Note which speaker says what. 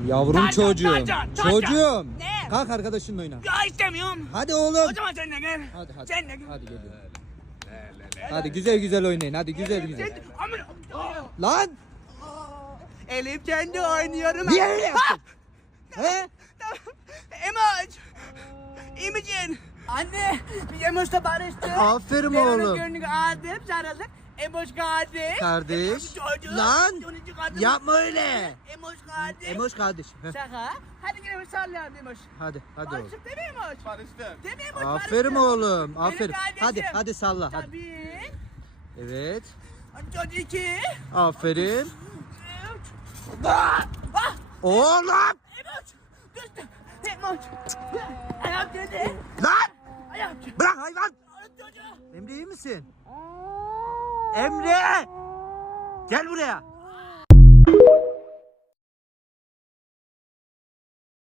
Speaker 1: Yavrum
Speaker 2: Tarzan,
Speaker 1: çocuğum.
Speaker 2: Tarzan, Tarzan.
Speaker 1: Çocuğum.
Speaker 2: Ne?
Speaker 1: Kalk arkadaşınla oyna.
Speaker 2: Ya istemiyorum.
Speaker 1: Hadi oğlum.
Speaker 2: O zaman sen de gel.
Speaker 1: Hadi hadi.
Speaker 2: Sen de gel.
Speaker 1: Hadi geliyorum. Hadi güzel güzel oynayın. Hadi güzel güzel.
Speaker 2: Sen de- Amına-
Speaker 1: Lan!
Speaker 2: Elif kendi oynuyorum.
Speaker 1: Niye öyle yaptın? He?
Speaker 2: Emoç. İmicin. Anne, biz Emoç'la barıştık.
Speaker 1: Aferin
Speaker 2: Ben onun
Speaker 1: oğlum.
Speaker 2: gönlünü aldım, sarıldık. Emoç kardeş.
Speaker 1: Kardeş.
Speaker 2: Çocuğu.
Speaker 1: Lan!
Speaker 2: Sonuncu kadın.
Speaker 1: Yapma öyle.
Speaker 2: Emoç kardeş.
Speaker 1: Emoş kardeş. Heh.
Speaker 2: Şaka. Hadi gidelim sallayalım Emoç.
Speaker 1: Hadi hadi oğlum.
Speaker 2: Barıştık değil mi Emoç?
Speaker 3: Barıştım.
Speaker 2: Değil mi Emoç?
Speaker 1: Aferin
Speaker 2: Barıştık.
Speaker 1: oğlum.
Speaker 2: Benim
Speaker 1: Aferin.
Speaker 2: kardeşim.
Speaker 1: Hadi hadi salla hadi.
Speaker 2: Tabii.
Speaker 1: Evet.
Speaker 2: Çocuk iki.
Speaker 1: Aferin.
Speaker 2: Üç.
Speaker 1: Oğlum!
Speaker 2: Emoç. Düştüm. Emoç. Ayağım geldi.
Speaker 1: Lan!
Speaker 2: Ayağım.
Speaker 1: Bırak hayvan!
Speaker 2: Çocuğu.
Speaker 1: Emre iyi misin? Emre! Gel buraya.